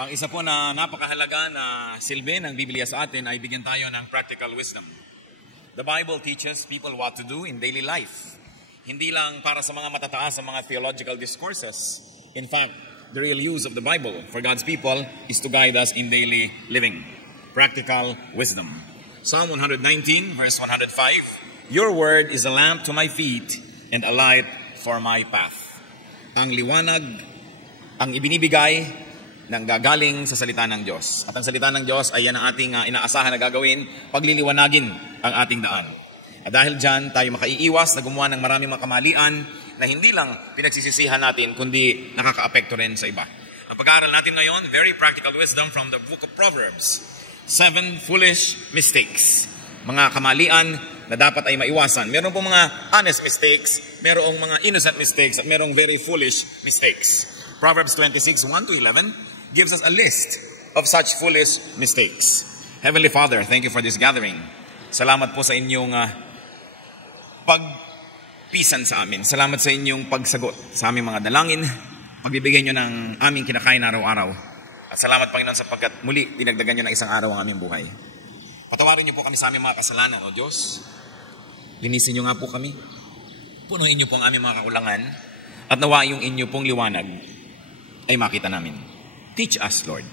Ang isa po na napakahalaga na silbi ng Biblia sa atin ay bigyan tayo ng practical wisdom. The Bible teaches people what to do in daily life. Hindi lang para sa mga matataas sa mga theological discourses. In fact, the real use of the Bible for God's people is to guide us in daily living. Practical wisdom. Psalm 119 verse 105, Your word is a lamp to my feet and a light for my path. Ang liwanag, ang ibinibigay ng gagaling sa salita ng Diyos. At ang salita ng Diyos ay yan ang ating inaasahan na gagawin, pagliliwanagin ang ating daan. At dahil dyan, tayo makaiiwas na gumawa ng maraming mga kamalian na hindi lang pinagsisisihan natin, kundi nakakaapekto rin sa iba. Ang pag-aaral natin ngayon, very practical wisdom from the book of Proverbs. 7 foolish mistakes. Mga kamalian na dapat ay maiwasan. Meron pong mga honest mistakes, merong mga innocent mistakes, at merong very foolish mistakes. Proverbs 26, 1-11 gives us a list of such foolish mistakes. Heavenly Father, thank you for this gathering. Salamat po sa inyong pagpisan sa amin. Salamat sa inyong pagsagot sa aming mga dalangin. Pagbibigay nyo ng aming kinakain araw-araw. At salamat, Panginoon, sapagkat muli dinagdagan nyo ng isang araw ang aming buhay. Patawarin nyo po kami sa aming mga kasalanan, O Diyos. Linisin nyo nga po kami. Punuin nyo po ang aming mga kakulangan. At nawa yung inyo pong liwanag ay makita namin. Teach us, Lord.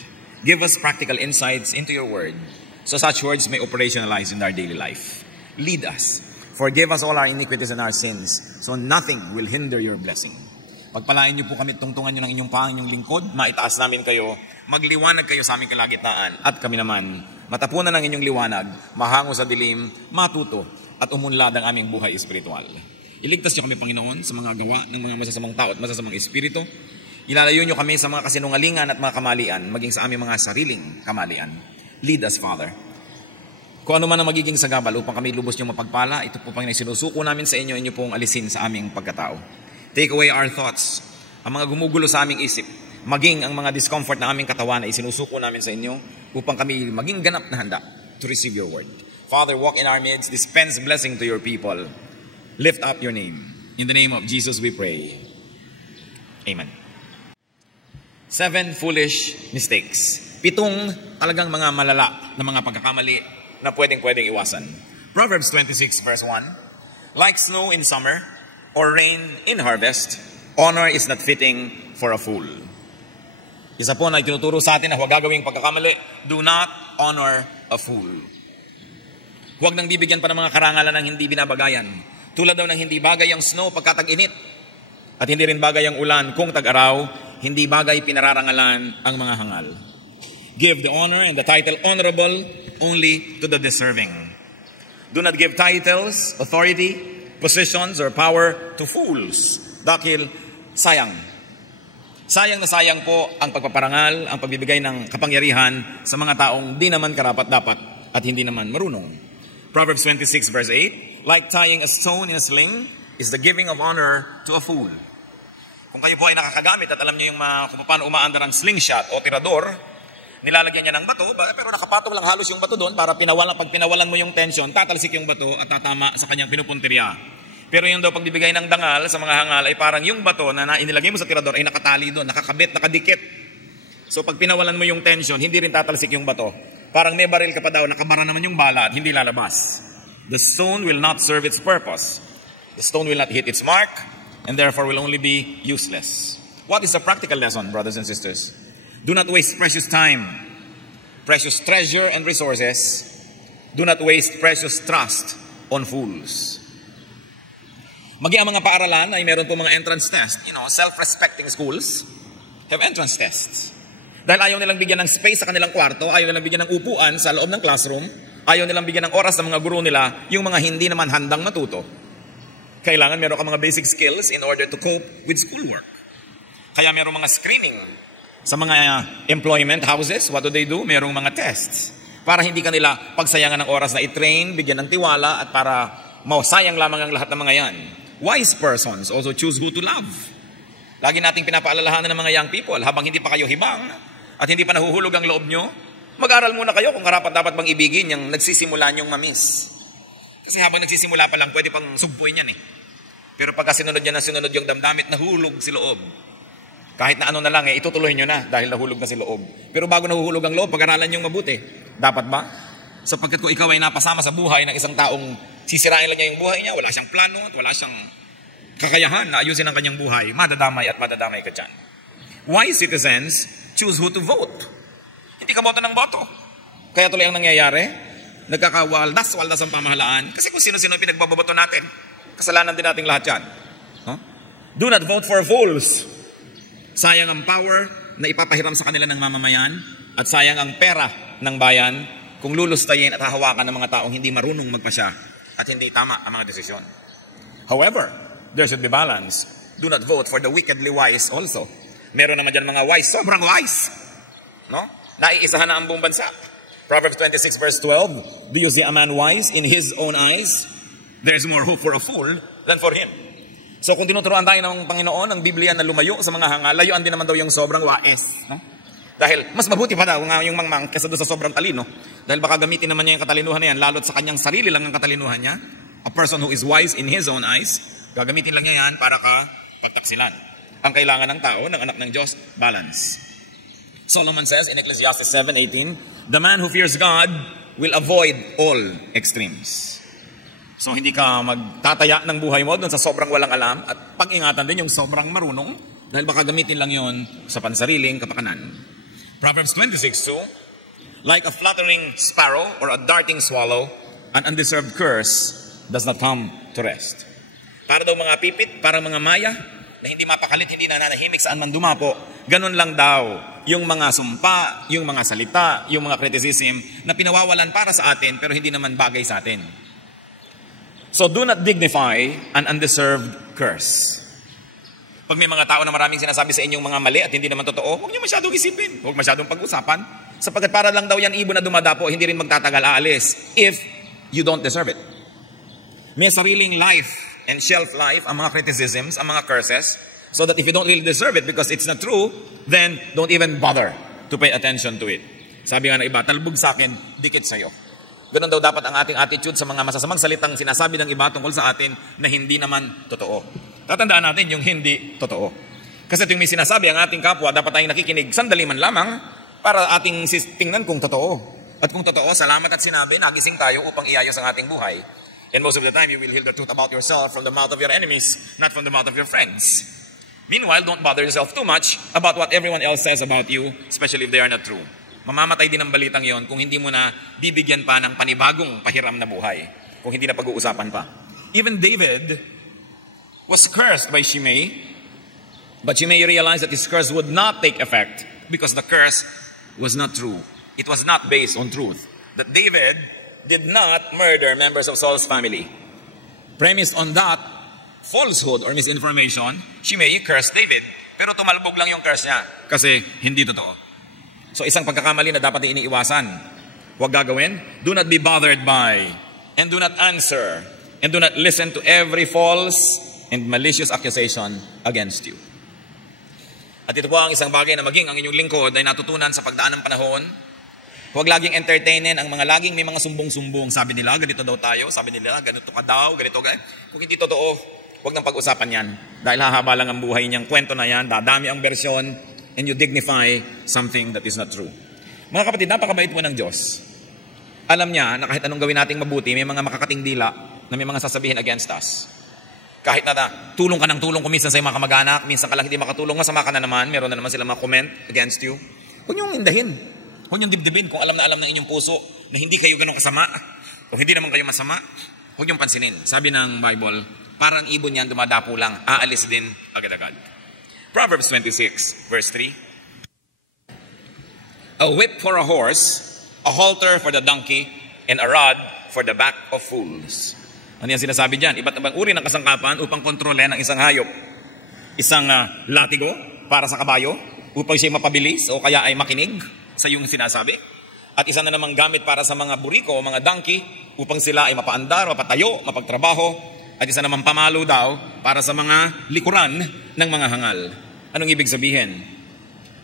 Give us practical insights into your word so such words may operationalize in our daily life. Lead us. Forgive us all our iniquities and our sins so nothing will hinder your blessing. Pagpalain niyo po kami, tungtungan niyo ng inyong pang inyong lingkod, maitaas namin kayo, magliwanag kayo sa aming kalagitnaan, at kami naman, matapunan ng inyong liwanag, mahango sa dilim, matuto, at umunlad ang aming buhay espiritual. Iligtas niyo kami, Panginoon, sa mga gawa ng mga masasamang tao at masasamang espiritu. Ilalayo niyo kami sa mga kasinungalingan at mga kamalian, maging sa aming mga sariling kamalian. Lead us, Father. Kung ano man ang magiging sagabal upang kami lubos niyong mapagpala, ito po, Panginoon, sinusuko namin sa inyo, inyo pong alisin sa aming pagkatao. Take away our thoughts, ang mga gumugulo sa aming isip, maging ang mga discomfort na aming katawan ay sinusuko namin sa inyo upang kami maging ganap na handa to receive your word. Father, walk in our midst, dispense blessing to your people. Lift up your name. In the name of Jesus we pray. Amen. 7 foolish mistakes. 7 talagang mga malala na mga pagkakamali na pwedeng iwasan. Proverbs 26 verse 1, Like snow in summer or rain in harvest, honor is not fitting for a fool. Isa po na itinuturo sa atin na huwag gagawing pagkakamali, do not honor a fool. Huwag nang bibigyan pa ng mga karangalan ng hindi binabagayan. Tulad daw ng hindi bagay ang snow pagkatag-init at hindi rin bagay ang ulan kung tag-araw, hindi bagay pinararangalan ang mga hangal. Give the honor and the title honorable only to the deserving. Do not give titles, authority, positions, or power to fools. Dahil sayang. Sayang na sayang po ang pagpaparangal, ang pagbibigay ng kapangyarihan sa mga taong di naman karapat-dapat at hindi naman marunong. Proverbs 26 verse 8, Like tying a stone in a sling is the giving of honor to a fool. Kung kayo po ay nakakagamit at alam niyo yung kung paano umaandar ang slingshot o tirador, nilalagyan niya ng bato, pero nakapatong lang halos yung bato doon para pag pinawalan mo yung tension, tatalsik yung bato at tatama sa kanyang pinupuntirya. Pero yung daw pagbibigay ng dangal sa mga hangal ay parang yung bato na inilagay mo sa tirador ay nakatali doon, nakakabit, nakadikit. So pag pinawalan mo yung tension, hindi rin tatalsik yung bato. Parang may baril ka pa daw, nakabara naman yung bala at hindi lalabas. The stone will not serve its purpose. The stone will not hit its mark, and therefore will only be useless. What is the practical lesson, brothers and sisters? Do not waste precious time, precious treasure and resources. Do not waste precious trust on fools. Maging ang mga paaralan ay meron po mga entrance test. Self-respecting schools have entrance tests. Dahil ayaw nilang bigyan ng space sa kanilang kwarto, ayaw nilang bigyan ng upuan sa loob ng classroom, ayaw nilang bigyan ng oras ng mga guro nila, yung mga hindi naman handang matuto. Kailangan meron ka mga basic skills in order to cope with schoolwork. Kaya meron mga screening sa mga employment houses. What do? Merong mga tests para hindi kanila pagsayangan ng oras na i-train, bigyan ng tiwala at para masayang lamang ang lahat ng mga yan. Wise persons also choose who to love. Lagi nating pinapaalalahanan ng mga young people, habang hindi pa kayo hibang at hindi pa nahuhulog ang loob nyo, mag-aral muna kayo kung karapat dapat bang ibigin yung nagsisimula nyong mamiss. Kasi habang nagsisimula pa lang, pwede pang sugpuin yan eh. Pero pagka sinunod yan na sinunod yung damdamit, nahulog si loob. Kahit na ano na lang, itutuloy nyo na dahil nahulog na si loob. Pero bago nahuhulog ang loob, pag-aralan nyo mabuti. Dapat ba? Sapagkat kung ikaw ay napasama sa buhay ng isang taong sisirain lang niya yung buhay niya, wala siyang plano at wala siyang kakayahan na ayusin ang kanyang buhay, madadamay at madadamay ka dyan. Wise citizens choose who to vote. Hindi ka boto ng boto. Kaya tuloy ang nangyayari, nagkakawaldas-waldas ang pamahalaan. Kasi kung sino-sino pinagbababoto natin, kasalanan din nating lahat yan. Huh? Do not vote for fools. Sayang ang power na ipapahiram sa kanila ng mamamayan at sayang ang pera ng bayan kung lulustayin at hahawakan ng mga taong hindi marunong magpasya at hindi tama ang mga desisyon. However, there should be balance. Do not vote for the wickedly wise also. Meron naman dyan mga wise, sobrang wise. No? Naiisahan na ang buong bansa. Proverbs 26 verse 12, do you see a man wise in his own eyes? There's more hope for a fool than for him. So kung tinuturuan tayo ng Panginoon, ang Biblia na lumayo sa mga hangal, layuan din naman daw yung sobrang wais. No? Dahil mas mabuti pa daw yung mangmang kesa doon sa sobrang talino. Dahil baka gamitin naman niya yung katalinuhan na yan, lalo't sa kanyang sarili lang ang katalinuhan niya. A person who is wise in his own eyes, gagamitin lang niya yan para ka pagtaksilan. Ang kailangan ng tao, ng anak ng Diyos, balance. Solomon says in Ecclesiastes 7:18, the man who fears God will avoid all extremes. So hindi ka magtataya ng buhay mo doon sa sobrang walang alam at pag-ingatan din yung sobrang marunong dahil baka gamitin lang yon sa pansariling kapakanan. Proverbs 26:2, like a fluttering sparrow or a darting swallow, an undeserved curse does not come to rest. Para daw mga pipit, para mga maya na hindi mapakalit, hindi nananahimik saan man dumapo, ganun lang daw yung mga sumpa, yung mga salita, yung mga criticism na pinawawalan para sa atin pero hindi naman bagay sa atin. So do not dignify an undeserved curse. Pag may mga tao na maraming sinasabi sa inyong mga mali at hindi naman totoo, huwag niyo masyadong isipin. Huwag masyadong pag-usapan. Sapagkat para lang daw yan ibon na dumadapo, hindi rin magtatagal aalis if you don't deserve it. May sariling life and shelf life ang mga criticisms, ang mga curses, so that if you don't really deserve it because it's not true, then don't even bother to pay attention to it. Sabi nga ng iba, talbog sa akin, dikit sa'yo. Ganun daw dapat ang ating attitude sa mga masasamang salitang sinasabi ng iba tungkol sa atin na hindi naman totoo. Tatandaan natin yung hindi totoo. Kasi tuwing may sinasabi ang ating kapwa, dapat tayong nakikinig sandali man lamang para ating tingnan kung totoo. At kung totoo, salamat at sinabi, nagising tayo upang iayos ang ating buhay. And most of the time, you will hear the truth about yourself from the mouth of your enemies, not from the mouth of your friends. Meanwhile, don't bother yourself too much about what everyone else says about you, especially if they are not true. Mamamatay din ang balitang yon kung hindi mo na bibigyan pa ng panibagong pahiram na buhay, kung hindi na pag-uusapan pa. Even David was cursed by Shimei, but Shimei realized that his curse would not take effect because the curse was not true. It was not based on truth. That David did not murder members of Saul's family. Premised on that falsehood or misinformation, Shimei cursed David, pero tumalbog lang yung curse niya kasi hindi totoo. So isang pagkakamali na dapat iniiwasan. Huwag gagawin. Do not be bothered by, and do not answer, and do not listen to every false and malicious accusation against you. At ito po ang isang bagay na maging ang inyong lingkod ay natutunan sa pagdaan ng panahon. Huwag laging entertainin ang mga laging may mga sumbong-sumbong. Sabi nila, ganito daw tayo. Sabi nila, ganito ka daw, ganito ka. Kung hindi totoo, huwag nang pag-usapan yan. Dahil hahaba lang ang buhay niyang kwento na yan, dadami ang bersyon, and you dignify something that is not true. Mga kapatid, napakabait po ng Diyos. Alam niya na kahit anong gawin nating mabuti, may mga makakating dila na may mga sasabihin against us. Kahit na tulong ka ng tulong kung minsan sa mga kamag-anak, minsan ka lang hindi makatulong, masama ka na naman, meron na naman sila mga comment against you. Huwag niyong indahin. Huwag niyong dibdibin kung alam na alam ng inyong puso na hindi kayo ganun kasama, o hindi naman kayo masama, huwag niyong pansinin. Sabi ng Bible, parang ibon yan, dumadapo lang, aalis din agad-agad. Proverbs 26, verse 3. A whip for a horse, a halter for the donkey, and a rod for the back of fools. Ano yan sinasabi dyan? Iba't ibang uri ng kasangkapan upang kontrole ng isang hayop. Isang latigo para sa kabayo, upang siya mapabilis o kaya ay makinig sa iyong sinasabi. At isa na namang gamit para sa mga buriko o mga donkey, upang sila ay mapaandar, mapatayo, mapagtrabaho. At isa namang pamalo daw para sa mga likuran ng mga hangal. Anong ibig sabihin?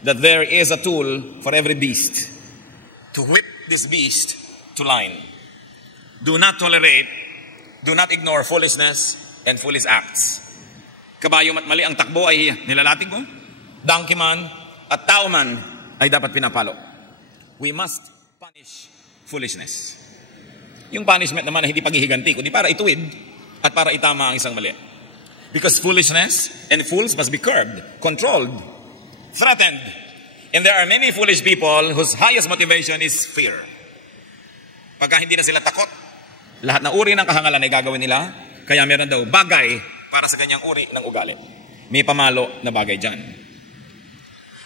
That there is a tool for every beast to whip this beast to line. Do not tolerate, do not ignore foolishness and foolish acts. Kabayo mat mali ang takbo ay nilalatig ko. donkey man, at tao man ay dapat pinapalo. We must punish foolishness. Yung punishment naman ay hindi paghihiganti, kundi para ituwid at para itama ang isang mali. Because foolishness and fools must be curbed, controlled, threatened. And there are many foolish people whose highest motivation is fear. Pagka hindi na sila takot, lahat na uri ng kahangalan ay gagawin nila, kaya meron daw bagay para sa ganyang uri ng ugali. May pamalo na bagay dyan.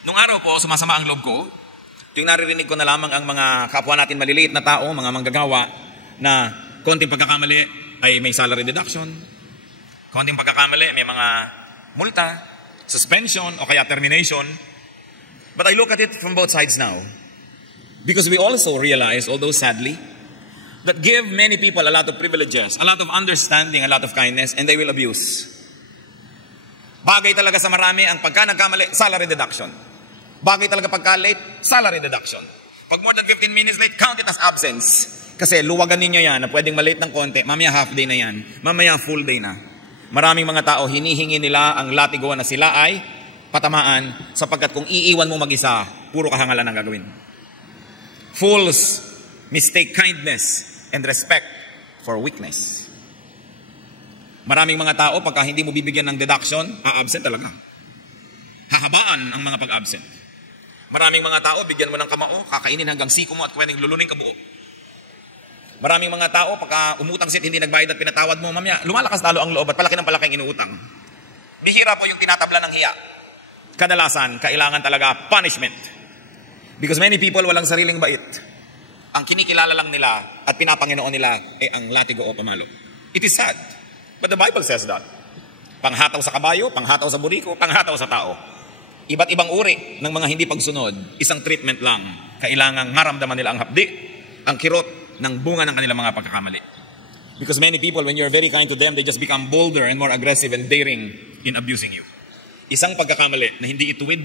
Nung araw po, sumasama ang loob ko, yung naririnig ko na lamang ang mga kapwa natin maliliit na tao, mga manggagawa, na konting pagkakamali ay may salary deduction, konting pagkakamali may mga multa, suspension, o kaya termination. But I look at it from both sides now. Because we also realize, although sadly, that give many people a lot of privileges, a lot of understanding, a lot of kindness, and they will abuse. Bagay talaga sa marami ang pagka nagkamali, salary deduction. Bagay talaga pagka late, salary deduction. Pag more than 15 minutes late, count it as absence. Kasi luwagan ninyo yan na pwedeng malate ng konti, mamaya half day na yan, mamaya full day na. Maraming mga tao, hinihingi nila ang latigo na sila ay patamaan sapagkat kung iiwan mo mag-isa, puro kahangalan ang gagawin. Fools mistake kindness and respect for weakness. Maraming mga tao, pagka hindi mo bibigyan ng deduction, a-absent talaga. Hahabaan ang mga pag-absent. Maraming mga tao, bigyan mo ng kamao, kakainin hanggang siko mo at pwedeng lulunin ka buo. Maraming mga tao, pagka umutang sit, hindi nagbayad at pinatawad mo, mamaya, lumalakas talo ang loob at palaki ng palaki ang inuutang. Bihira po yung tinatabla ng hiya. Kadalasan, kailangan talaga punishment. Because many people walang sariling bait. Ang kinikilala lang nila at pinapanginoon nila ay ang latigo o pamalo. It is sad. But the Bible says that. Panghataw sa kabayo, panghataw sa buriko, panghataw sa tao. Iba't ibang uri ng mga hindi pagsunod, isang treatment lang. Kailangang maramdaman nila ang hapdi, ang kirot, ng bunga ng kanilang mga pagkakamali. Because many people, when you're very kind to them, they just become bolder and more aggressive and daring in abusing you. Isang pagkakamali na hindi ituwid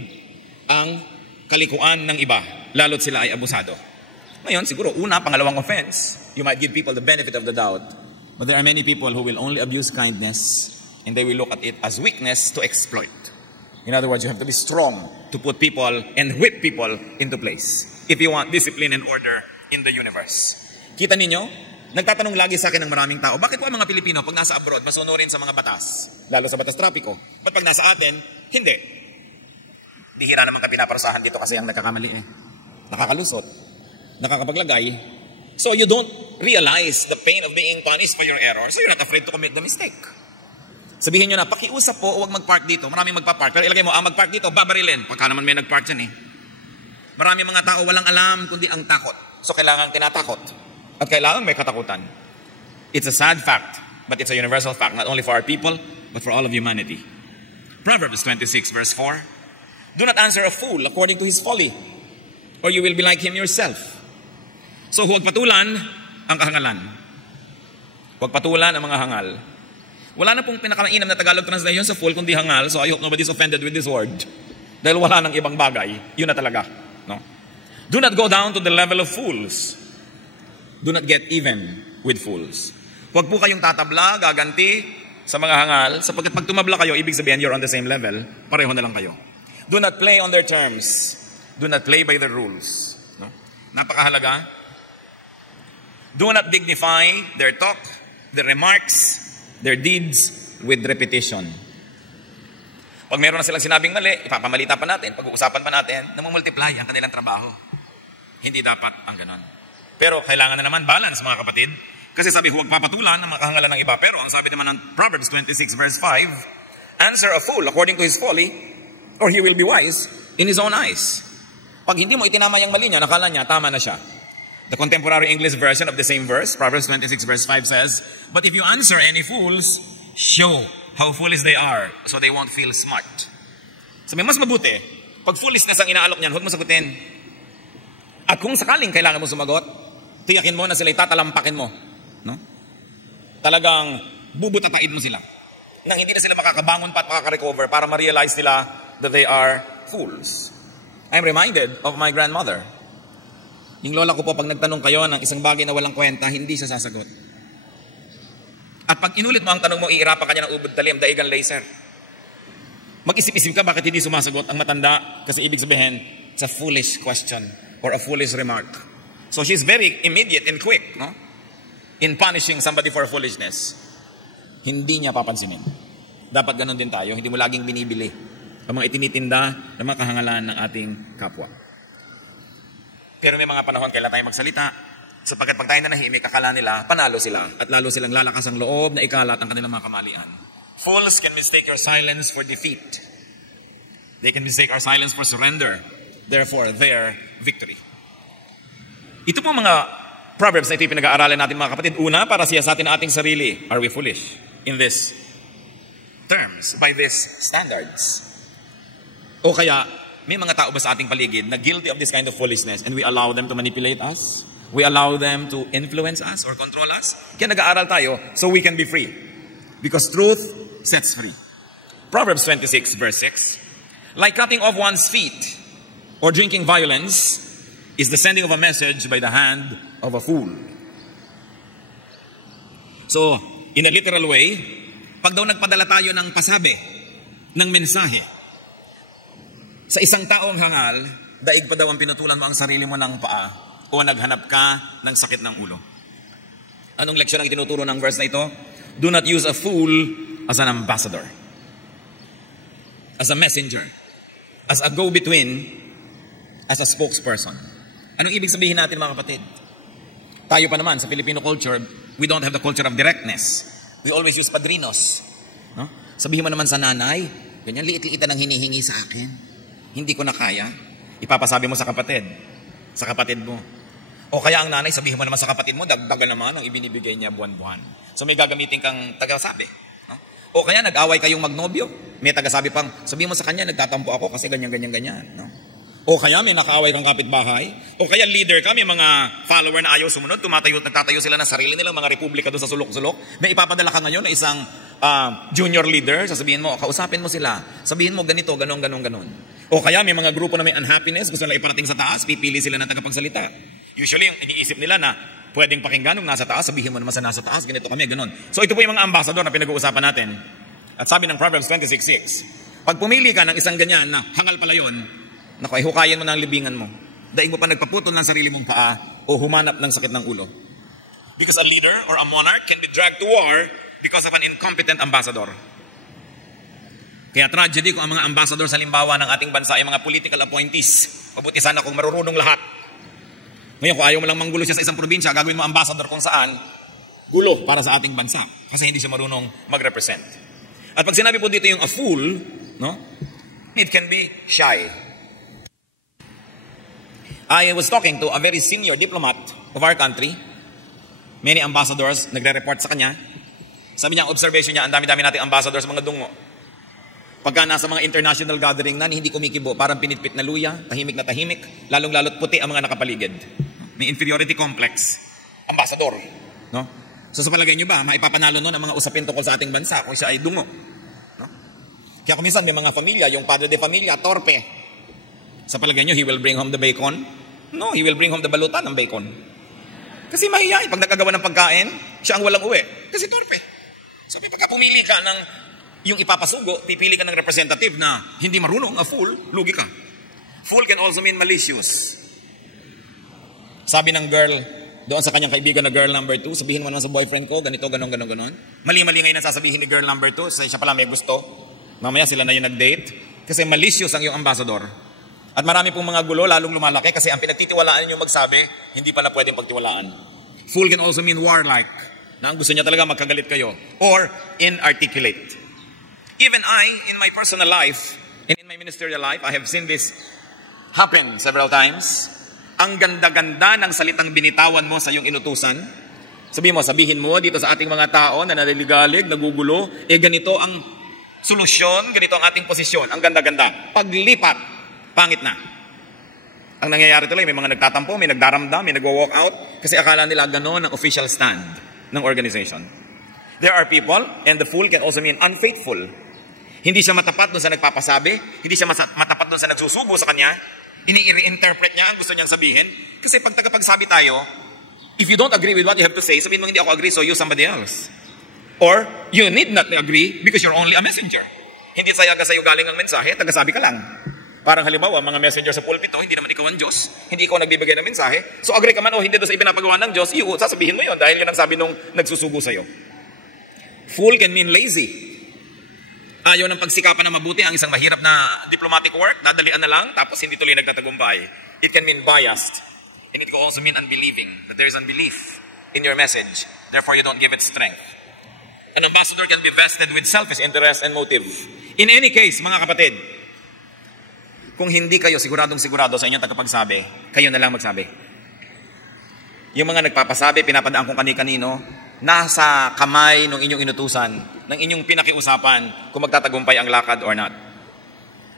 ang kalikuan ng iba, lalo't sila ay abusado. Ngayon, siguro, pangalawang offense, you might give people the benefit of the doubt. But there are many people who will only abuse kindness and they will look at it as weakness to exploit. In other words, you have to be strong to put people and whip people into place if you want discipline and order in the universe. Kita ninyo, nagtatanong lagi sa akin ng maraming tao, bakit po ang mga Pilipino pag nasa abroad, masunurin sa mga batas, lalo sa batas trapiko? Ba't pag nasa atin, hindi? Bihira naman ka pinaparusahan dito kasi ang nagkakamali nakakalusot, nakakapaglagay. So you don't realize the pain of being punished for your error, so you're not afraid to commit the mistake. Sabihin nyo na, pakiusap po, huwag mag-park dito. Maraming magpa-park. Pero ilagay mo, mag-park dito, babarilin. Pagka naman may nag-park dyan Maraming mga tao walang alam kundi ang takot. So kailangan tinatakot. At kailangan may katakutan. It's a sad fact, but it's a universal fact, not only for our people, but for all of humanity. Proverbs 26 verse 4. Do not answer a fool according to his folly, or you will be like him yourself. So huwag patulan ang kahangalan. Huwag patulan ang mga hangal. Wala na pong pinakamainam na Tagalog translation sa fool kundi hangal, so I hope nobody's offended with this word. Dahil wala nang ibang bagay, yun na talaga. No? Do not go down to the level of fools. Do not get even with fools. Huwag po kayong tatabla, gaganti sa mga hangal, sapagkat pag tumabla kayo, ibig sabihin you're on the same level, pareho na lang kayo. Do not play on their terms. Do not play by their rules. No? Napakahalaga. Do not dignify their talk, their remarks, their deeds with repetition. Pag meron na silang sinabing mali, ipapamalita pa natin, pag-uusapan pa natin, namumultiply ang kanilang trabaho. Hindi dapat ang ganon. Pero kailangan na naman balance, mga kapatid. Kasi sabi, huwag papatulan ang mga kahangalan ng iba. Pero ang sabi naman ng Proverbs 26 verse 5, answer a fool according to his folly, or he will be wise in his own eyes. Pag hindi mo itinama yung mali niya, nakala niya, tama na siya. The contemporary English version of the same verse, Proverbs 26 verse 5 says, but if you answer any fools, show how foolish they are, so they won't feel smart. So may mas mabuti, pag foolishness ang inaalok niyan, huwag mo sagutin. At kung sakaling kailangan mo sumagot, tiyakin mo na sila, tatalampakin mo. No? Talagang bubutatain mo sila. Nang hindi na sila makakabangon pa at makaka-recover para ma-realize nila that they are fools. I'm reminded of my grandmother. Yung lola ko po, pag nagtanong kayo ng isang bagay na walang kwenta, hindi siya sasagot. At pag inulit mo ang tanong mo, iirapan ka niya ng ubod talim, daigan laser. Mag-isip-isip ka bakit hindi sumasagot ang matanda kasi ibig sabihin, it's a foolish question or a foolish remark. So she's very immediate and quick, no? In punishing somebody for foolishness. Hindi niya papansinin. Dapat ganun din tayo. Hindi mo laging binibili ang mga itinitinda na mga kahangalan ng ating kapwa. Pero may mga panahon kailan tayo magsalita sapagkat pag tayo nanahimik, akala nila panalo sila at lalo silang lalakas ang loob na ikalat ang kanilang mga kamalian. Fools can mistake your silence for defeat. They can mistake our silence for surrender. Therefore, their victory. Ito po mga Proverbs na ito yung pinag-aaralan natin mga kapatid. Una, para siyasatin ang ating sarili. Are we foolish in this terms, by these standards? O kaya, may mga tao ba sa ating paligid na guilty of this kind of foolishness and we allow them to manipulate us? We allow them to influence us or control us? Kaya nag-aaral tayo so we can be free. Because truth sets free. Proverbs 26 verse 6. Like cutting off one's feet or drinking violence is the sending of a message by the hand of a fool. So, in a literal way, pag daw nagpadala tayo ng pasabi, ng mensahe, sa isang taong hangal, daig pa daw ang pinutulan mo ang sarili mo ng paa o naghanap ka ng sakit ng ulo. Anong leksyon ang itinuturo ng verse na ito? Do not use a fool as an ambassador, as a messenger, as a go-between, as a spokesperson. Anong ibig sabihin natin mga kapatid? Tayo pa naman sa Filipino culture, we don't have the culture of directness. We always use padrinos. No? Sabihin mo naman sa nanay, ganyan, liit-liitan ang hinihingi sa akin. Hindi ko na kaya. Ipapasabi mo sa kapatid mo. O kaya ang nanay, sabihin mo naman sa kapatid mo, dagdagan naman ang ibinibigay niya buwan-buwan. So may gagamitin kang tagasabi. No? O kaya nag-away kayong magnobyo. May tagasabi pang, sabihin mo sa kanya, nagtatampo ako kasi ganyan. No? O kaya may nakaaway kang kapitbahay. O kaya leader ka, may mga follower na ayaw sumunod, nagtatayo sila ng sarili nilang mga republika doon sa sulok-sulok. May ipapadala ka ngayon na isang junior leader, sasabihin mo, kausapin mo sila. Sabihin mo ganito, ganon. O kaya may mga grupo na may unhappiness, gusto nila iparating sa taas, pipili sila ng tagapagsalita. Usually, yung iniisip nila na pwedeng pakinggan nung nasa taas, sabihin mo naman sa nasa taas, ganito kami, ganon. So ito po yung mga ambassador na pinag-uusapan natin. At sabi ng Proverbs 26:6, pag pumili ka ng isang ganyan na hangal pala yun, naku, ay hukayin mo ng libingan mo. Daig mo pa nagpaputol ng sarili mong paa o humanap ng sakit ng ulo. Because a leader or a monarch can be dragged to war because of an incompetent ambassador. Kaya tragedy kung ang mga ambassador sa limbawa ng ating bansa ay mga political appointees. Mabuti sana kung marunong lahat. Ngayon, kung ayaw mo lang manggulo siya sa isang probinsya, gagawin mo ambassador kung saan, gulo para sa ating bansa. Kasi hindi siya marunong mag-represent. At pag sinabi po dito yung a fool, no? It can be shy. I was talking to a very senior diplomat of our country. Many ambassadors nagre-report sa kanya. Sabi niya, ang observation niya, ang dami-dami nating ambassadors, mga dungo. Pagka nasa mga international gathering na, hindi kumikibo, parang pinitpit na luya, tahimik na tahimik, lalong-lalot puti ang mga nakapaligid. May inferiority complex. Ambassador. No? So sa palagay niyo ba, maipapanalo nun ang mga usapin tungkol sa ating bansa kung siya ay dungo? No? Kaya kung minsan may mga familia, yung padre de familia, torpe. Sa palagay niyo, he will bring home the bacon? No, he will bring home the balutan ng bacon. Kasi mahihayin. Pag nagkagawa ng pagkain, siya ang walang uwi. Kasi torpe. So pagka pumili ka ng yung ipapasugo, pipili ka ng representative na hindi marunong, a fool, lugi ka. Fool can also mean malicious. Sabi ng girl, doon sa kanyang kaibigan na girl number 2, sabihin mo naman sa boyfriend ko, ganito, ganon. Mali-mali ngayon ang sasabihin ni girl number 2, siya pala may gusto. Mamaya sila na yung nag-date. Kasi malicious ang yung ambassador. At marami pong mga gulo, lalong lumalaki kasi ang pinagtitiwalaan niyo magsabi, hindi pala pwedeng pagtiwalaan. Fool can also mean warlike, na ang gusto niya talaga magkagalit kayo. Or inarticulate. Even I, in my personal life, and in my ministerial life, I have seen this happen several times. Ang ganda-ganda ng salitang binitawan mo sa iyong inutusan. Sabihin mo dito sa ating mga tao na naliligalig, nagugulo, ganito ang solusyon, ganito ang ating posisyon. Ang ganda-ganda. Paglipat, pangit na. Ang nangyayari tuloy, may mga nagtatampo, may nagdaramdam, may nagwo-walk out kasi akala nila gano'n ang official stand ng organization. There are people, and the fool can also mean unfaithful. Hindi siya matapat doon sa nagpapasabi, hindi siya matapat doon sa nagsusubo sa kanya, ini-reinterpret niya ang gusto niyang sabihin. Kasi pag tagapagsabi tayo, if you don't agree with what you have to say, sabihin mo hindi ako agree, so use somebody else. Or, you need not agree because you're only a messenger. Hindi sayaga sa'yo galing ang mensahe, tagasabi ka lang. Parang halimbawa, mga messenger sa pulpito, hindi naman ikaw ang Diyos, hindi ikaw nagbibigay ng mensahe. So agree ka man o hindi doon sa ipinapagawa ng Diyos, sasabihin mo yun dahil yun ang sabi nung nagsusugo sa'yo. Fool can mean lazy. Ayaw ng pagsikapan na mabuti ang isang mahirap na diplomatic work, dadalian na lang, tapos hindi tuloy nagtatagumpay. It can mean biased. And it can also mean unbelieving, that there is unbelief in your message, therefore you don't give it strength. An ambassador can be vested with selfish interest and motive. In any case, mga kapatid, kung hindi kayo siguradong sigurado sa inyong tagapagsabi, kayo na lang magsabi. Yung mga nagpapasabi, pinapadaan kung kani-kanino, nasa kamay ng inyong inutusan, ng inyong pinakiusapan kung magtatagumpay ang lakad or not.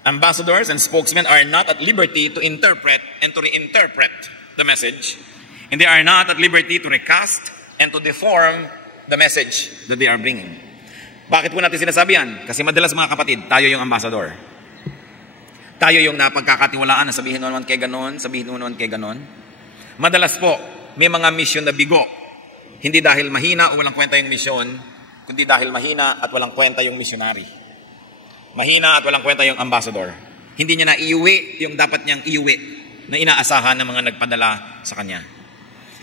Ambassadors and spokesmen are not at liberty to interpret and to reinterpret the message. And they are not at liberty to recast and to deform the message that they are bringing. Bakit po natin sinasabi yan? Kasi madalas mga kapatid, tayo yung ambassador. Tayo yung napagkakatiwalaan na sabihin mo naman kay ganon, sabihin mo naman kay ganon. Madalas po, may mga mission na bigo. Hindi dahil mahina o walang kwenta yung mission, kundi dahil mahina at walang kwenta yung missionary. Mahina at walang kwenta yung ambassador. Hindi niya na iuwi yung dapat niyang iuwi na inaasahan ng mga nagpadala sa kanya.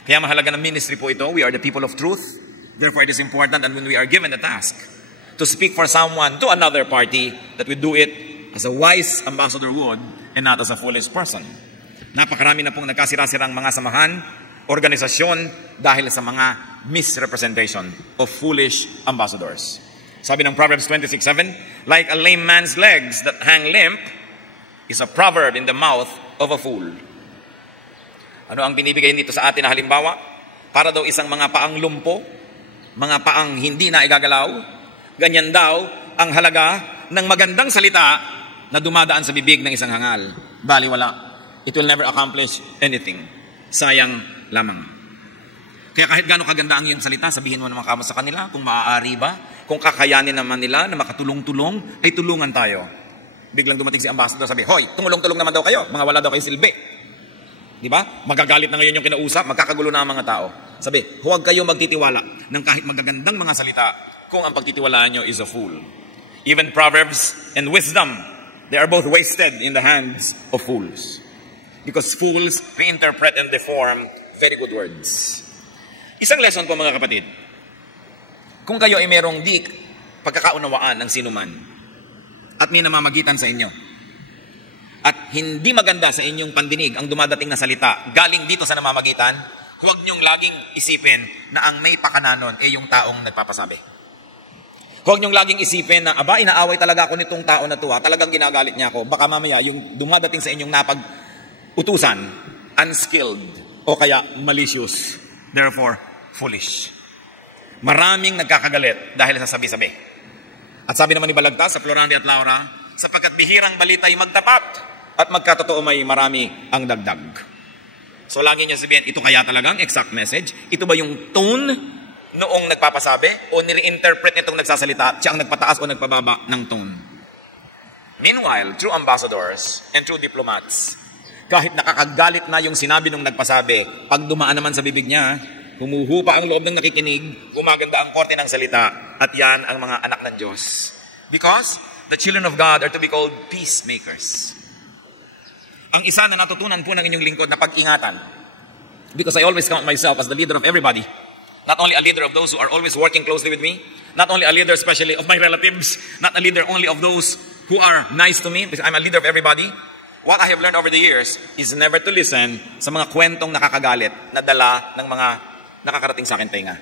Kaya mahalaga ng ministry po ito. We are the people of truth. Therefore, it is important that when we are given the task to speak for someone to another party, that we do it as a wise ambassador would and not as a foolish person. Napakarami na pong nagkasira-sirang mga samahan, organisasyon dahil sa mga misrepresentation of foolish ambassadors. Sabi ng Proverbs 26:7, like a lame man's legs that hang limp is a proverb in the mouth of a fool. Ano ang binibigay dito sa atin na halimbawa? Para daw isang mga paang lumpo, mga paang hindi na igagalaw, ganyan daw ang halaga ng magandang salita na dumadaan sa bibig ng isang hangal. Baliwala. It will never accomplish anything. Sayang lamang. Kaya kahit gaano kaganda ang iyong salita, sabihin mo naman kamo sa kanila kung maaari ba, kung kakayanin naman nila na makatulong-tulong, ay tulungan tayo. Biglang dumating si ambassador, sabi, hoy, tumulong-tulong naman daw kayo, mga wala daw kayo silbi. Di ba? Magagalit na ngayon yung kinausap, magkakagulo na ang mga tao. Sabi, huwag kayo magtitiwala ng kahit magagandang mga salita kung ang pagtitiwalaan nyo is a fool. Even Proverbs and wisdom, they are both wasted in the hands of fools. Because fools reinterpret and deform very good words. Isang lesson po mga kapatid. Kung kayo ay merong di pagkakaunawaan ng sinuman at may namamagitan sa inyo at hindi maganda sa inyong pandinig ang dumadating na salita galing dito sa namamagitan, huwag niyong laging isipin na ang may pakananon ay yung taong nagpapasabi. Huwag niyong laging isipin na, aba, inaaway talaga ako nitong tao na to, talagang ginagalit niya ako. Baka mamaya yung dumadating sa inyong napag-utusan, unskilled o kaya malicious. Therefore, foolish. Maraming nagkakagalit dahil sa sabi-sabi. At sabi naman ni Balagtas sa Florante at Laura, sapagkat bihirang balita'y magtapat at magkatotoo may marami ang dagdag. So lagi niya sabihin, ito kaya talagang exact message? Ito ba yung tone noong nagpapasabi o nire-interpret itong nagsasalita siya ang nagpataas o nagpababa ng tone? Meanwhile, true ambassadors and true diplomats, kahit nakakagalit na yung sinabi nung nagpasabi, pag dumaan naman sa bibig niya, humuhupa ang loob ng nakikinig, gumaganda ang korte ng salita, at yan ang mga anak ng Diyos. Because the children of God are to be called peacemakers. Ang isa na natutunan po ng inyong lingkod na pag-ingatan, because I always count myself as the leader of everybody, not only a leader of those who are always working closely with me, not only a leader especially of my relatives, not a leader only of those who are nice to me, because I'm a leader of everybody. What I have learned over the years is never to listen sa mga kwentong nakakagalit na dala ng mga nakakarating sa akin tenga.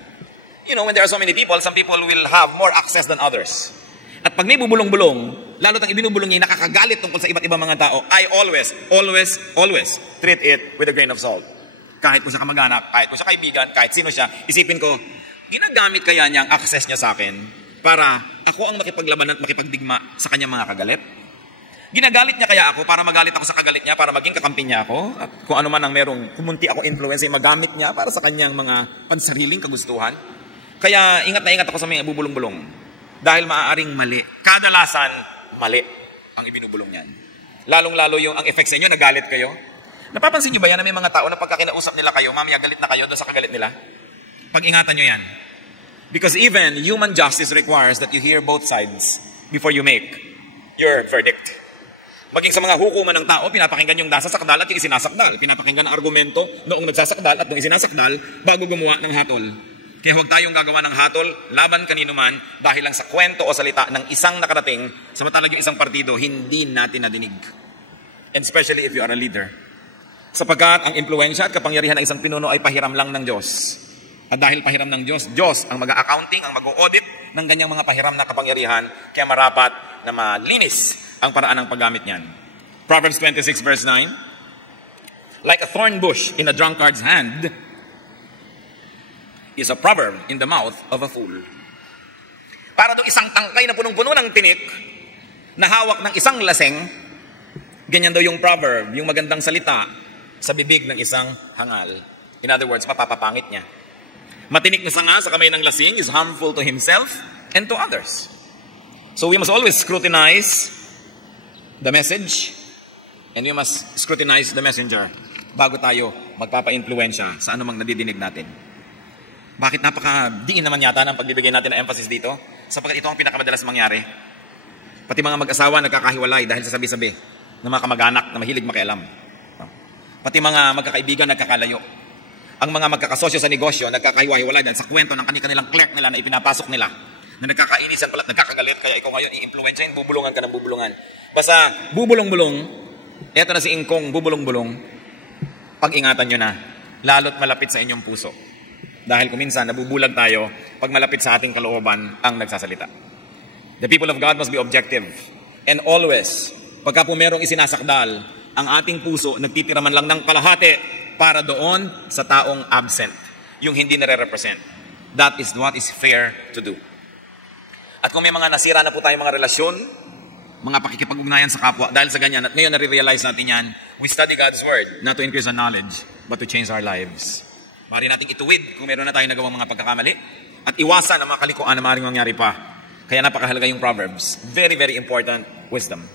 You know, when there are so many people, some people will have more access than others. At pag may bubulong-bulong, lalo tang ibinubulong niya nakakagalit tungkol sa iba't ibang mga tao, I always treat it with a grain of salt. Kahit ko siya kamag-anak, kahit ko siya kaibigan, kahit sino siya, isipin ko, ginagamit kaya niya ang access niya sa akin para ako ang makipaglaban at makipagdigma sa kanyang mga kagalit? Ginagalit niya kaya ako para magalit ako sa kagalit niya, para maging kakampi niya ako? At kung ano man ang merong kumunti ako influence, ay magamit niya para sa kanyang mga pansariling kagustuhan? Kaya ingat na ingat ako sa mga bubulong-bulong. Dahil maaaring mali. Kadalasan, mali ang ibinubulong niyan. Lalong-lalo yung ang effect sa inyo, nagalit kayo. Napapansin niyo ba yan na may mga tao na pagka kinausap nila kayo, mamaya galit na kayo doon sa kagalit nila? Pag-ingatan niyo yan. Because even human justice requires that you hear both sides before you make your verdict. Maging sa mga hukuman ng tao, pinapakinggan yung nasasakdal at yung isinasakdal. Pinapakinggan ang argumento noong nagsasakdal at noong isinasakdal bago gumawa ng hatol. Kaya huwag tayong gagawa ng hatol laban kanino man dahil lang sa kwento o salita ng isang nakarating, samantalang yung isang partido, hindi natin nadinig. And especially if you are a leader. Sapagkat ang impluensya at kapangyarihan ng isang pinuno ay pahiram lang ng Diyos. At dahil pahiram ng Diyos, Diyos ang mag-accounting, ang mag-audit ng ganyang mga pahiram na kapangyarihan, kaya marapat na malinis ang paraan ng paggamit niyan. Proverbs 26 verse 9, like a thorn bush in a drunkard's hand is a proverb in the mouth of a fool. Para doon isang tangkay na punong-puno ng tinik na hawak ng isang laseng, ganyan daw yung proverb, yung magandang salita sa bibig ng isang hangal. In other words, mapapapangit niya. Matinik na sanga sa kamay ng lasing is harmful to himself and to others. So we must always scrutinize the message and we must scrutinize the messenger bago tayo magpapa-influensya sa anumang nadidinig natin. Bakit napaka-diin naman yata ng pagbibigay natin ng emphasis dito? Sapagkat ito ang pinakamadalas mangyari. Pati mga mag-asawa nagkakahiwalay dahil sa sabi-sabi ng mga kamag-anak na mahilig makialam. Pati mga magkakaibigan nagkakalayo. Ang mga magkakasosyo sa negosyo, nagkakahiwa-hiwalay dahil sa kwento ng kanilang clerk nila na ipinapasok nila, na nagkakainisan pala, nagkakagalit, kaya ikaw ngayon i-influensyahin, bubulungan ka ng bubulungan. Basta bubulong-bulong, eto na si Ingkong, bubulong-bulong, pag-ingatan nyo na, lalo't malapit sa inyong puso. Dahil kuminsan, nabubulag tayo pag malapit sa ating kalooban ang nagsasalita. The people of God must be objective. And always, pagka po merong isinasakdal, ang ating puso nagtitira man lang ng kalahati para doon sa taong absent, yung hindi nare-represent. That is what is fair to do. At kung may mga nasira na po tayong mga relasyon, mga pakikipag-ugnayan sa kapwa, dahil sa ganyan, at ngayon nare-realize natin yan, we study God's Word, not to increase our knowledge, but to change our lives. Maaari nating ituwid kung meron na tayong nagawang mga pagkakamali, at iwasan ang mga kalikuan na maaaring mangyari pa. Kaya napakahalaga yung Proverbs. Very, very important wisdom.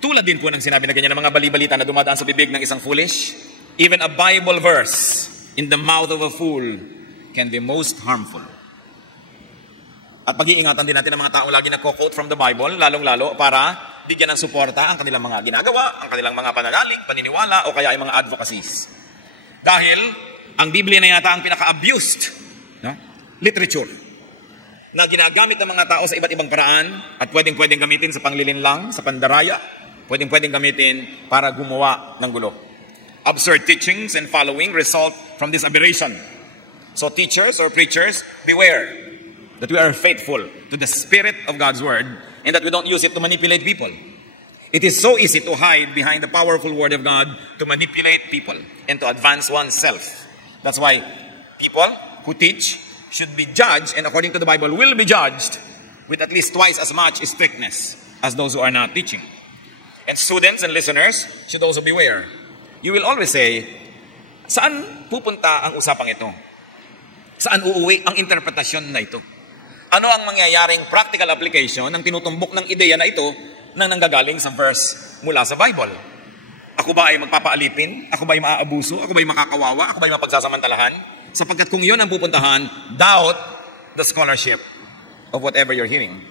Tulad din po ng sinabi na ganyan ng mga bali-balita na dumadaan sa bibig ng isang foolish, even a Bible verse in the mouth of a fool can be most harmful. At pag-iingatan din natin ang mga taong lagi nagko-quote from the Bible, lalong-lalo para bigyan ng suporta ang kanilang mga ginagawa, ang kanilang mga pananalig, paniniwala, o kaya ay mga advocacies. Dahil ang Biblia na yata ang pinaka-abused literature na ginagamit ng mga tao sa iba't ibang paraan at pwedeng-pwedeng gamitin sa panglilinlang, sa pandaraya, pwedeng-pwedeng gamitin para gumawa ng gulo. Absurd teachings and following result from this aberration. So teachers or preachers, beware that we are faithful to the spirit of God's word and that we don't use it to manipulate people. It is so easy to hide behind the powerful word of God to manipulate people and to advance oneself. That's why people who teach should be judged, and according to the Bible, will be judged with at least twice as much strictness as those who are not teaching. And students and listeners should also beware. You will always say, saan pupunta ang usapang ito? Saan uuwi ang interpretasyon na ito? Ano ang mangyayaring practical application ng tinutumbok ng ideya na ito na nanggagaling sa verse mula sa Bible? Ako ba ay magpapaalipin? Ako ba ay maaabuso? Ako ba ay makakawawa? Ako ba ay mapagsasamantalahan? Sapagkat kung yun ang pupuntahan, doubt the scholarship of whatever you're hearing.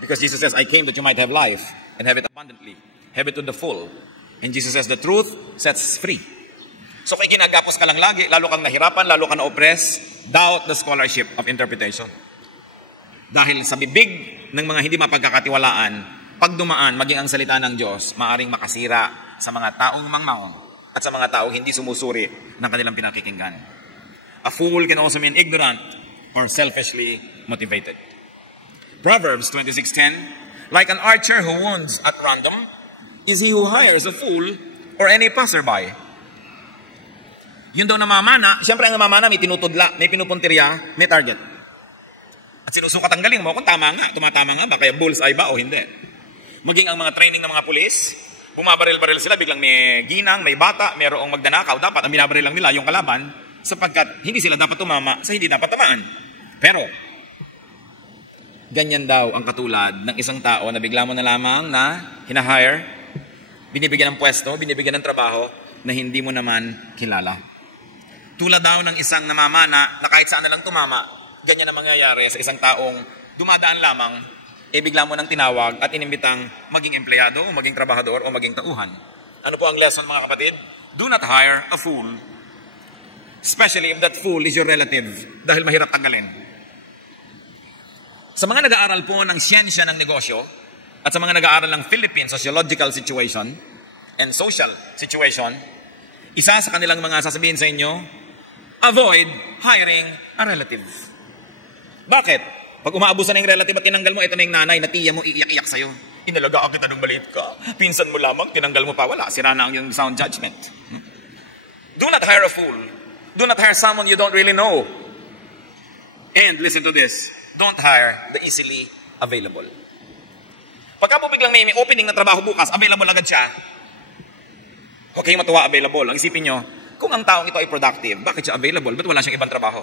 Because Jesus says, I came that you might have life and have it abundantly. Have it to the full. And Jesus says, the truth sets free. So kung ikinagapos ka lang lagi, lalo kang nahirapan, lalo kang na-oppress, doubt the scholarship of interpretation. Dahil sa bibig ng mga hindi mapagkakatiwalaan, pag dumaan, maging ang salita ng Diyos, maaring makasira sa mga taong mangmang at sa mga taong hindi sumusuri ng kanilang pinakikinggan. A fool can also mean ignorant or selfishly motivated. Proverbs 26:10, like an archer who wounds at random is he who hires a fool or any passerby. Yun daw namamana, siyempre ang namamana may tinutudla, may pinupuntirya, may target. At sinusukat ang galing mo kung tama nga, tumatama nga ba, kaya bullseye ba o hindi. Maging ang mga training ng mga pulis, bumabaril-baril sila, biglang may ginang, may bata, mayroong magdanakaw, dapat ang binabaril lang nila yung kalaban, sapagkat hindi sila dapat tumama sa hindi dapat tamaan. Pero, ganyan daw ang katulad ng isang tao na bigla mo na lamang na hinahire, binibigyan ng pwesto, binibigyan ng trabaho na hindi mo naman kilala. Tulad daw ng isang namamana na kahit saan na lang tumama, ganyan ang mangyayari sa isang taong dumadaan lamang bigla mo nang tinawag at inimbitang maging empleyado o maging trabahador o maging tauhan. Ano po ang lesson mga kapatid? Do not hire a fool. Especially if that fool is your relative dahil mahirap tanggalin. Sa mga nag-aaral po ng siyensya ng negosyo at sa mga nag-aaral ng Philippine sociological situation and social situation, isa sa kanilang mga sasabihin sa inyo, avoid hiring a relative. Bakit? Pag umaabusan na yung relative at tinanggal mo, ito na yung nanay na tiya mo, iiyak-iyak sa'yo. Inalagaan kita nung maliit ka. Pinsan mo lamang, tinanggal mo pa. Wala, sira na ang yung sound judgment. Do not hire a fool. Do not hire someone you don't really know. And listen to this. Don't hire the easily available. Pagka po biglang may opening na trabaho bukas, available agad siya. Huwag kayong matuwa available. Ang isipin nyo, kung ang taong ito ay productive, bakit siya available? Ba't wala siyang ibang trabaho?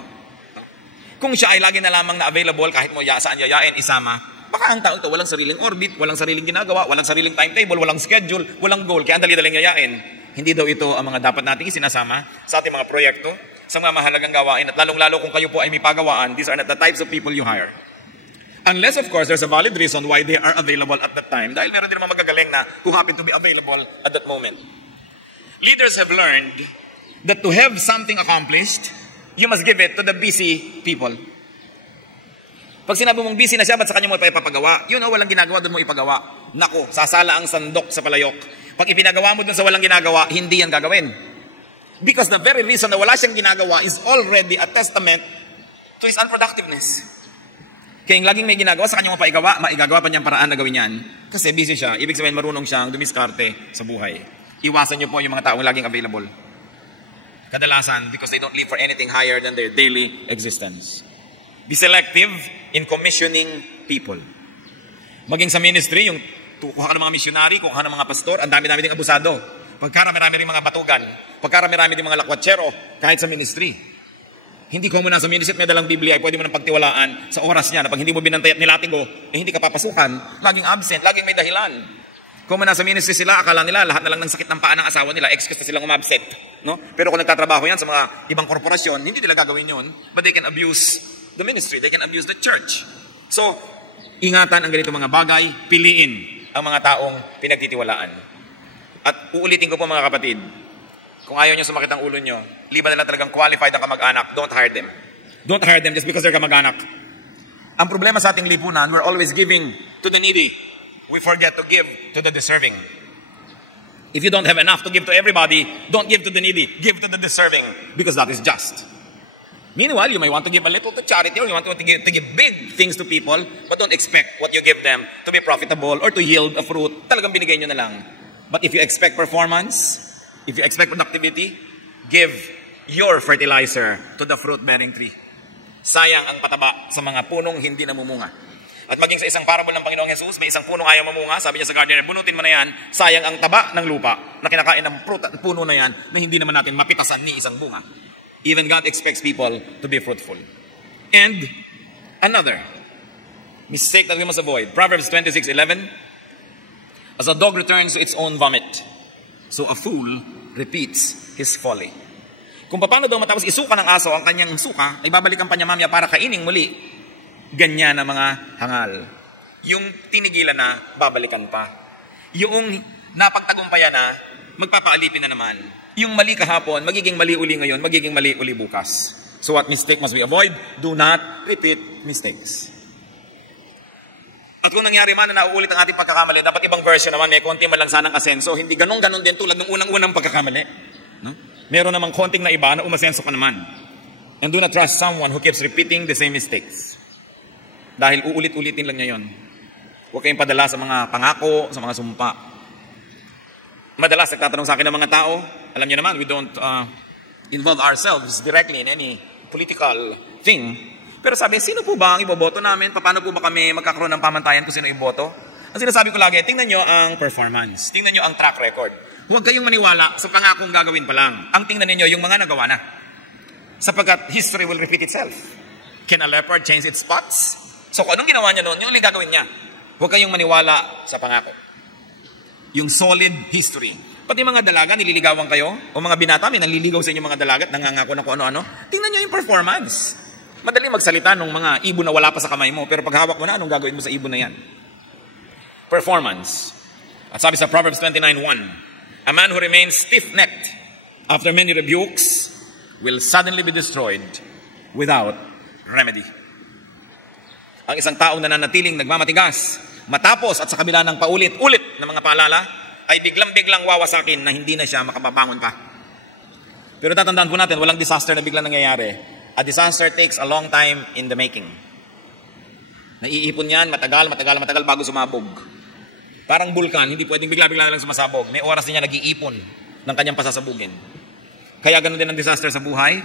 Kung siya ay lagi na lamang na available, kahit mo saan yayain, isama, baka ang taong ito walang sariling orbit, walang sariling ginagawa, walang sariling timetable, walang schedule, walang goal, kaya ang dali-daling yayain. Hindi daw ito ang mga dapat nating isinasama sa ating mga proyekto, sa mga mahalagang gawain, at lalong-lalo kung kayo po ay may pagawaan, these are not the types of people you hire. Unless, of course, there's a valid reason why they are available at that time, dahil meron din naman magagaling na who happen to be available at that moment. Leaders have learned that to have something accomplished, you must give it to the busy people. Pag sinabi mong busy na siya, ba't sa kanya mo ipapagawa? You know, walang ginagawa, doon mo ipagawa. Naku, sasala ang sandok sa palayok. Pag ipinagawa mo doon sa walang ginagawa, hindi yan gagawin. Because the very reason na wala siyang ginagawa is already a testament to his unproductiveness. Kaya yung laging may ginagawa, sa kanya mo maigagawa pa niyang paraan na gawin yan. Kasi busy siya, ibig sabihin marunong siyang dumiskarte sa buhay. Iwasan niyo po yung mga taong laging available. Kadalasan, because they don't live for anything higher than their daily existence. Be selective in commissioning people. Maging sa ministry, yung kuha ka ng mga missionary, kuha ka ng mga pastor, ang dami-dami ding abusado. Pagkarami-rami rin mga batugan, pagkarami-rami din mga lakwatsero, kahit sa ministry. Hindi ko muna sa ministry may dalang Biblia, ay pwede mo nang pagtiwalaan sa oras niya na pag hindi mo binantay at nilatigo, hindi ka papasukan, laging absent, laging may dahilan. Kung nasa ministry sila, akala nila lahat na lang ng sakit ng paa ng asawa nila, excuse na silang umabsent. No? Pero kung nagtatrabaho yan sa mga ibang korporasyon, hindi nila gagawin yun, but they can abuse the ministry, they can abuse the church. So, ingatan ang ganito mga bagay, piliin ang mga taong pinagtitiwalaan. At uulitin ko po mga kapatid, kung ayaw nyo sumakit ang ulo nyo, liban na lang talagang qualified ang kamag-anak, don't hire them. Don't hire them just because they're kamag-anak. Ang problema sa ating lipunan, we're always giving to the needy. We forget to give to the deserving. If you don't have enough to give to everybody, don't give to the needy. Give to the deserving because that is just. Meanwhile, you may want to give a little to charity or you want to give big things to people, but don't expect what you give them to be profitable or to yield a fruit. Talagang binigay nyo na lang. But if you expect performance, if you expect productivity, give your fertilizer to the fruit-bearing tree. Sayang ang pataba sa mga punong hindi namumunga. At maging sa isang parable ng Panginoong Jesus, may isang punong ayaw mamunga, sabi niya sa gardener, bunutin mo na yan, sayang ang taba ng lupa na kinakain ng puno na yan na hindi naman natin mapitasan ni isang bunga. Even God expects people to be fruitful. And another mistake that we must avoid, Proverbs 26:11, as a dog returns to its own vomit, so a fool repeats his folly. Kung paano daw matapos isuka ng aso ang kanyang suka, ay babalikan pa niya mamaya para kaining muli, ganyan ang mga hangal. Yung tinigilan na, babalikan pa. Yung napagtagumpayan na, magpapaalipin na naman. Yung mali kahapon, magiging mali uli ngayon, magiging mali uli bukas. So what mistake must we avoid? Do not repeat mistakes. At kung nangyari man na nauulit ang ating pagkakamali, dapat ibang version naman, may konti man lang sanang asenso. Hindi ganun din tulad ng unang-unang pagkakamali. No? Meron namang konting na iba na umasenso ka naman. And do not trust someone who keeps repeating the same mistakes. Dahil uulit-ulitin lang niya yun. Huwag kayong padala sa mga pangako, sa mga sumpa. Madalas, nagtatanong sa akin ng mga tao, alam niyo naman, we don't involve ourselves directly in any political thing. Pero sabi, sino po ba ang iboboto namin? Paano po ba kami magkakaroon ng pamantayan kung sino iboto? Ang sinasabi ko lagi, tingnan nyo ang performance. Tingnan nyo ang track record. Huwag kayong maniwala sa pangakong gagawin pa lang. Ang tingnan ninyo, yung mga nagawa na. Sapagkat history will repeat itself. Can a leopard change its spots? So kung anong ginawa niya noon, yung gagawin niya. Huwag kayong maniwala sa pangako. Yung solid history. Pati mga dalaga, nililigawan kayo. O mga binata, may nanliligaw sa inyo mga dalaga at nangangako na kung ano-ano. Tingnan nyo yung performance. Madali magsalita ng mga ibon na wala pa sa kamay mo. Pero pag hawak mo na, anong gagawin mo sa ibon na yan? performance. At sabi sa Proverbs 29:1, a man who remains stiff-necked after many rebukes will suddenly be destroyed without remedy. Ang isang taong nananatiling nagmamatigas, matapos at sa kabila ng paulit-ulit na mga paalala, ay biglang-biglang wawasakin na hindi na siya makababangon pa. Pero tatandaan po natin, walang disaster na biglang nangyayari. A disaster takes a long time in the making. Naiipon yan, matagal bago sumabog. Parang bulkan, hindi pwedeng bigla-bigla na lang sumasabog. May oras niya nag-iipon ng kanyang pasasabugin. Kaya ganun din ang disaster sa buhay,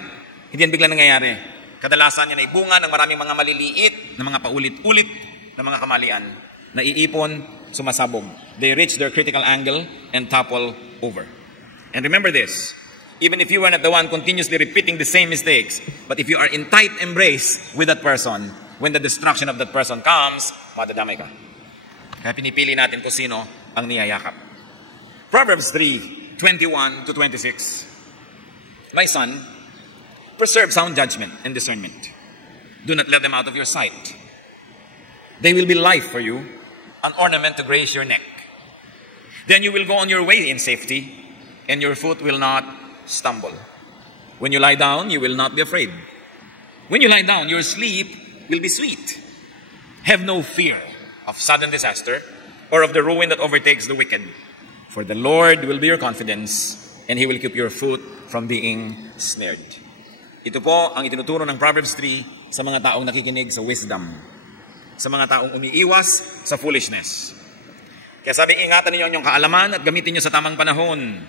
hindi yan biglang nangyayari. Kadalasan yan ay bunga ng maraming mga maliliit na mga paulit-ulit na mga kamalian. Naiipon, sumasabog. They reach their critical angle and topple over. And remember this, even if you are not the one continuously repeating the same mistakes, but if you are in tight embrace with that person, when the destruction of that person comes, madadamay ka. Kaya pinipili natin kung sino ang niyayakap. Proverbs 3:21-26. My son, preserve sound judgment and discernment. Do not let them out of your sight. They will be life for you, an ornament to grace your neck. Then you will go on your way in safety, and your foot will not stumble. When you lie down, you will not be afraid. When you lie down, your sleep will be sweet. Have no fear of sudden disaster or of the ruin that overtakes the wicked. For the Lord will be your confidence, and He will keep your foot from being snared. Ito po ang itinuturo ng Proverbs 3 sa mga taong nakikinig sa wisdom, sa mga taong umiiwas sa foolishness. Kaya sabi, ingatan niyo ang inyong kaalaman at gamitin niyo sa tamang panahon.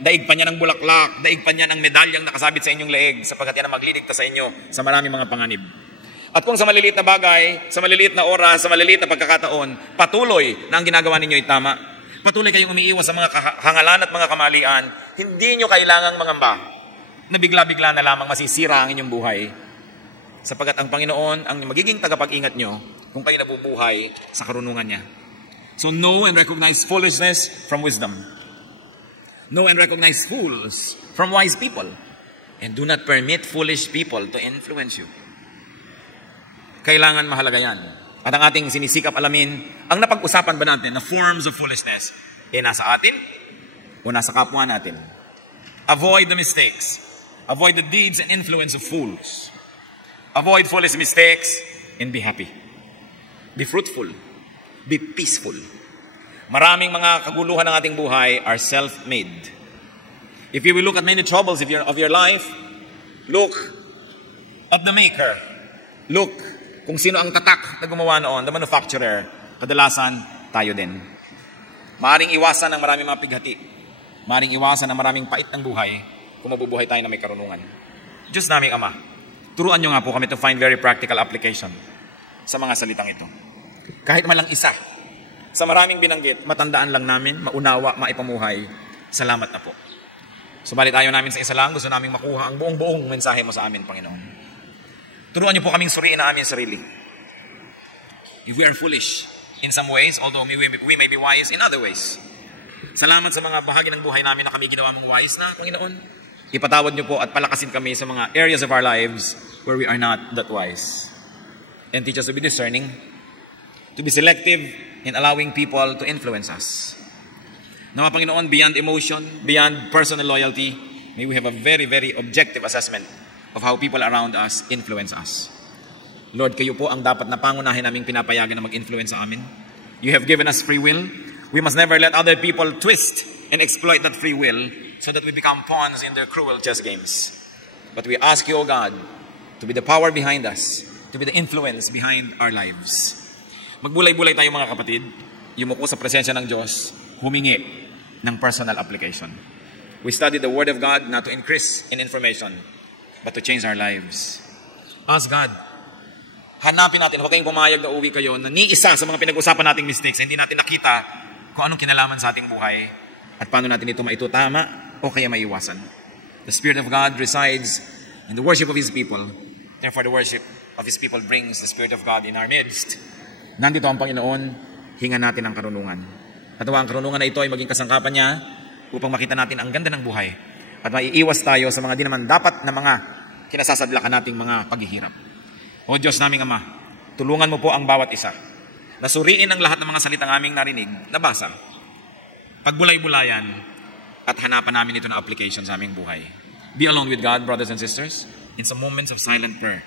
Daig pa niya ng bulaklak, daig pa niya ng medalyang nakasabit sa inyong leeg, sapagkat yan ang magliligtas sa inyo sa maraming mga panganib. At kung sa maliliit na bagay, sa maliliit na oras, sa maliliit na pagkakataon, patuloy na ang ginagawa ninyo ay tama. Patuloy kayong umiiwas sa mga hangalan at mga kamalian, hindi nyo kailangang mangamba na bigla-bigla na lamang masisira ang inyong buhay. Sapagkat ang Panginoon ang magiging tagapag-ingat nyo kung kayo nabubuhay sa karunungan niya. So know and recognize foolishness from wisdom. Know and recognize fools from wise people. And do not permit foolish people to influence you. Kailangan mahalaga yan. At ang ating sinisikap alamin, ang napag-usapan ba natin na forms of foolishness, nasa atin o nasa kapwa natin? Avoid the mistakes. Avoid the deeds and influence of fools. Avoid foolish mistakes and be happy. Be fruitful. Be peaceful. Maraming mga kaguluhan ng ating buhay are self-made. If you will look at many troubles of your life, look at the maker. Look kung sino ang tatak na gumawa noon, the manufacturer. Kadalasan, tayo din. Maaring iwasan ng maraming mga pighati. Maaring iwasan ng maraming pait ng buhay kung mabubuhay tayo na may karunungan. Diyos naming Ama, turuan nyo nga po kami to find very practical application sa mga salitang ito. Kahit man lang isa, sa maraming binanggit, matandaan lang namin, maunawa, maipamuhay. Salamat na po. Subalit ayaw namin sa isa lang, gusto namin makuha ang buong-buong mensahe mo sa amin, Panginoon. Turuan niyo po kaming suriin na aming sarili. If we are foolish in some ways, although we may be wise in other ways. Salamat sa mga bahagi ng buhay namin na kami ginawa mong wise na, Panginoon. Ipatawad niyo po at palakasin kami sa mga areas of our lives where we are not that wise. And teach us to be discerning, to be selective in allowing people to influence us. Nawa, Panginoon, beyond emotion, beyond personal loyalty, may we have a very, very objective assessment of how people around us influence us. Lord, kayo po ang dapat na pangunahin naming pinapayagan na mag-influence sa amin. You have given us free will. We must never let other people twist and exploit that free will so that we become pawns in their cruel chess games. But we ask you, O God, to be the power behind us, to be the influence behind our lives. Magbulay-bulay tayo mga kapatid, yumuko sa presensya ng Diyos, humingi ng personal application. We study the Word of God not to increase in information, but to change our lives. Ask God. Hanapin natin, huwag kayong pumayag na uwi kayo na ni isa sa mga pinag-usapan nating mistakes, hindi natin nakita kung anong kinalaman sa ating buhay at paano natin ito maitutama o kaya maiwasan. The Spirit of God resides in the worship of His people. Therefore, the worship of His people brings the Spirit of God in our midst. Nandito ang Panginoon, hingan natin ang karunungan. At ang karunungan na ito ay maging kasangkapan niya upang makita natin ang ganda ng buhay at maiiwas tayo sa mga di naman dapat na mga kinasasadlakan nating mga paghihirap. O Diyos naming Ama, tulungan mo po ang bawat isa Nasuriin ang lahat ng mga salitang aming narinig, nabasa. Pagbulay-bulayan at hanapan namin ito na application sa aming buhay. Be alone with God, brothers and sisters, in some moments of silent prayer.